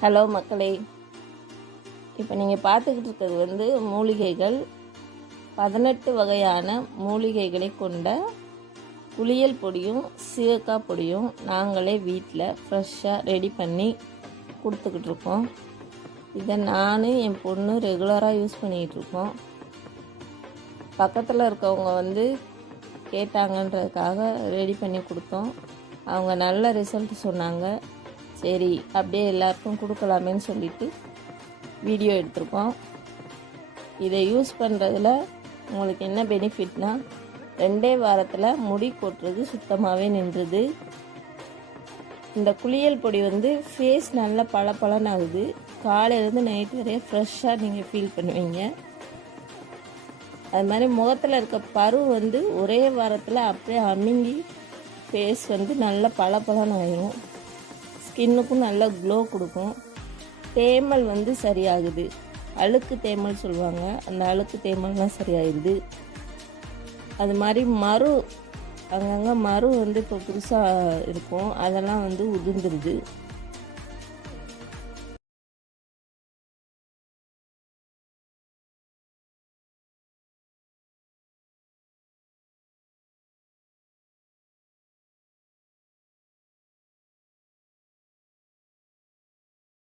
Hello மக்களே, இப்போ நீங்கள் பார்த்துக்கிட்டு இருக்கிறது வந்து மூலிகைகள். 18 வகையான மூலிகைகளை கொண்ட குளியல் பொடியும் சீயக்காய் பொடியும் நாங்களே வீட்டில் ஃப்ரெஷ்ஷாக ரெடி பண்ணி கொடுத்துக்கிட்டு இருக்கோம். இதை நான் என் பொண்ணு ரெகுலராக யூஸ் பண்ணிகிட்ருக்கோம். பக்கத்தில் இருக்கவங்க வந்து கேட்டாங்கன்றதுக்காக ரெடி பண்ணி கொடுத்தோம். அவங்க நல்ல ரிசல்ட் சொன்னாங்க. சரி, அப்படியே எல்லாருக்கும் கொடுக்கலாமேன்னு சொல்லிட்டு வீடியோ எடுத்திருக்கோம். இதை யூஸ் பண்ணுறதுல உங்களுக்கு என்ன பெனிஃபிட்னா, 2 வாரத்தில் முடி கொட்டுறது சுத்தமாகவே நின்றுது. இந்த குளியல் பொடி வந்து ஃபேஸ் நல்லா பளபளன்னு ஆகுது. காலையிலேருந்து நைட்டு வரைய ஃப்ரெஷ்ஷாக நீங்கள் ஃபீல் பண்ணுவீங்க. அது மாதிரி முகத்தில் இருக்க பரு வந்து ஒரே வாரத்தில் அப்படியே அமுங்கி ஃபேஸ் வந்து நல்லா பளபளன்னு ஆயிரும். ஸ்கின்னுக்கும் நல்லா க்ளோ கொடுக்கும். தேமல் வந்து சரியாகுது. அழுக்கு தேமல் சொல்லுவாங்க, அந்த அழுக்கு தேமல்லாம் சரியாயிடுது. அது மாதிரி அங்கங்கே மறு வந்து இப்போ புதுசாக இருக்கும், அதெல்லாம் வந்து உதிர்ந்துருது.